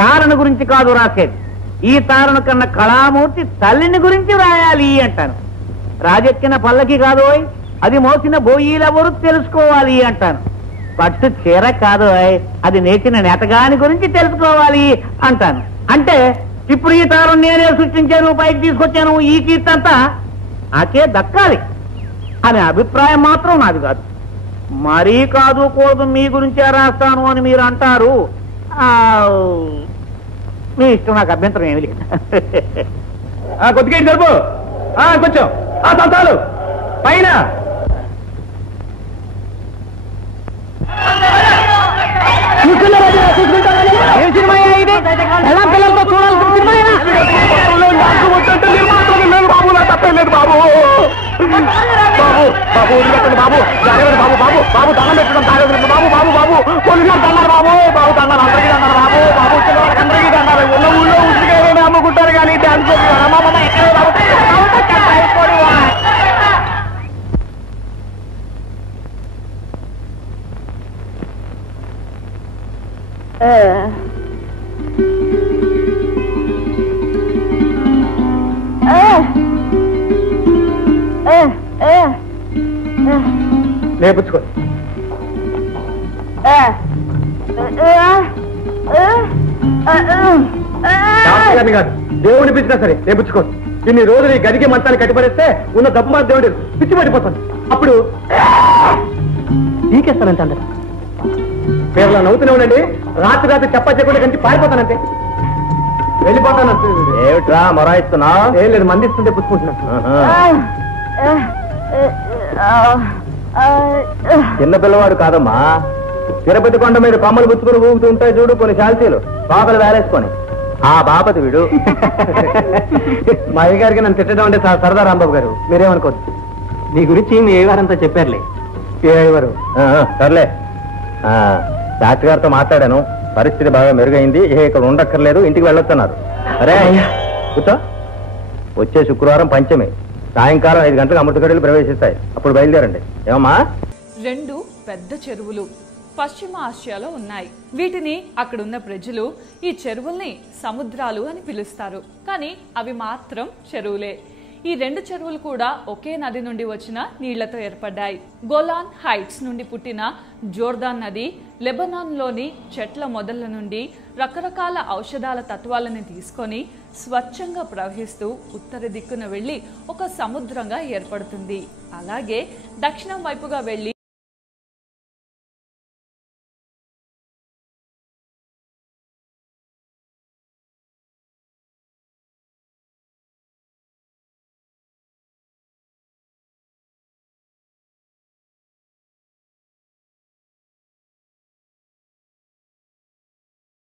తారణ గురించి కాదు రాసేది, ఈ తారణ కన్నా కళామూర్తి తల్లిని గురించి రాయాలి అంటాను. రాజెక్కిన పల్లకి కాదు, అది మోసిన బోయీలెవరు తెలుసుకోవాలి అంటాను. పట్టు చీర కాదు, అది నేర్చిన నేతగాని గురించి తెలుసుకోవాలి అంటాను. అంటే ఇప్పుడు ఈ తారం నేనే సృష్టించాను, పైకి తీసుకొచ్చాను, ఈ కీర్తి అంతా నాకే దక్కాలి అనే అభిప్రాయం మాత్రం నాది కాదు. మరీ కాదు కూడదు మీ గురించే రాస్తాను అని మీరు అంటారు. మీ ఇష్టం, నాకు అభ్యంతరం ఏమి లేదు. కొద్దిగా జరుపు, కొంచెం సంతాలు పైన ఏం సినిమా ఇది? ఎలా పిల్లలతో చూడాల్సిన సినిమా? బాబు నా తప్పలేదు బాబు. బాబు బాబు వదిలేకండి బాబు, బాబు బాబు బాబు దండం పెట్టడం తాగదు బాబు. బాబు బాబు పోలీసు గారు దండారు బాబు. బాబు దండారు, అందరికీ దండారు బాబు. బాబు వచ్చిన వాళ్ళకి అందరికీ దండారు. ఉన్న ఊళ్ళో ఉసిరికాయలు అమ్ముకుంటారు కానీ డాన్స్ ఎక్కడ బాబు. లేపుచ్చుకో. కాదు, దేవుడిని పిచ్చినా సరే లేపుచ్చుకో. ఇన్ని రోజులు ఈ గదికి మంచాన్ని కట్టిపడేస్తే ఉన్న దప్పు మాత్రం దేవుడు పిచ్చి పడిపోతాను. అప్పుడు నీకేస్తానంటే అందరు పేర్లా నవ్వుతూనే ఉండండి. రాత్రి రాత్రి చెప్పకుండా కంచి పారిపోతానంటే వెళ్ళిపోతాను. ఏమిట్రా మొరాయిస్తున్నా? ఏం లేదు, మందిస్తుంటే పుచ్చుకుంటున్నా. చిన్న పిల్లవాడు కాదమ్మా, తిరుపతి కొండ మీద కొమ్మలు పుచ్చుకుని ఊగుతూ ఉంటాయి చూడు కొన్ని శాల్తీలు, బాపలు వేలేసుకొని. ఆ బాపతి వీడు. మా అయ్యగారికి నన్ను తిట్టడం అంటే సరదా రాంబాబు గారు, మీరేమనుకోవచ్చు. నీ గురించి మీ అయ్యగారంతా చెప్పారులే. ఏ అయ్యగారు? సర్లే, డాక్టర్ గారితో మాట్లాడాను, పరిస్థితి బాగా మెరుగైంది, ఇక్కడ ఉండక్కర్లేదు, ఇంటికి వెళ్ళొస్తున్నారు. అరే కూర్చో. వచ్చే శుక్రవారం పంచమి సాయంకాలం 5 గంటలకు అమృతగడిలు ప్రవేశిస్తాయి, అప్పుడు బయలుదేరండి. ఏమమ్మా? 2 పెద్ద చెరువులు పశ్చిమ ఆసియాలో ఉన్నాయి. వీటిని అక్కడున్న ప్రజలు ఈ చెరువుల్ని సముద్రాలు అని పిలుస్తారు, కానీ అవి మాత్రం చెరువులే. ఈ 2 చెరువులు కూడా ఒకే నది నుండి వచ్చిన నీళ్లతో ఏర్పడ్డాయి. గోలాన్ హైట్స్ నుండి పుట్టిన జోర్దాన్ నది లెబనాన్లోని చెట్ల మొదళ్ల నుండి రకరకాల ఔషధాల తత్వాలను తీసుకొని స్వచ్ఛంగా ప్రవహిస్తూ ఉత్తర దిక్కున వెళ్లి ఒక సముద్రంగా ఏర్పడుతుంది. అలాగే దక్షిణం వైపుగా వెళ్లి